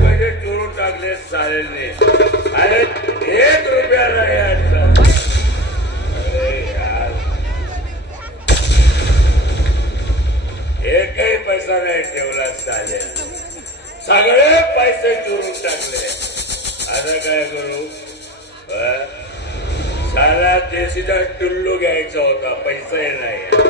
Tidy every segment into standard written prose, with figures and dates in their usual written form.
पैसे चोरून टाकले सालेने. अरे 1 रुपया नाही याचा. अरे यार एकही पैसा नाही ठेवला साले. सगळे पैसे चोरून टाकले. आता काय करू? साला देशीचा टुल्लू घ्यायचा होता, पैसाही नाही.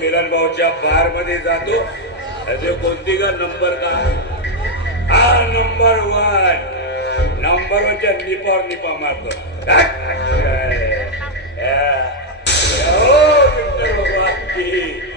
मिलन भाऊच्या बार मध्ये जातो. कोणती का नंबर का? हा नंबर 1. नंबर 1च्या निपावर निपा मारतो. हो विठ्ठल बाबा.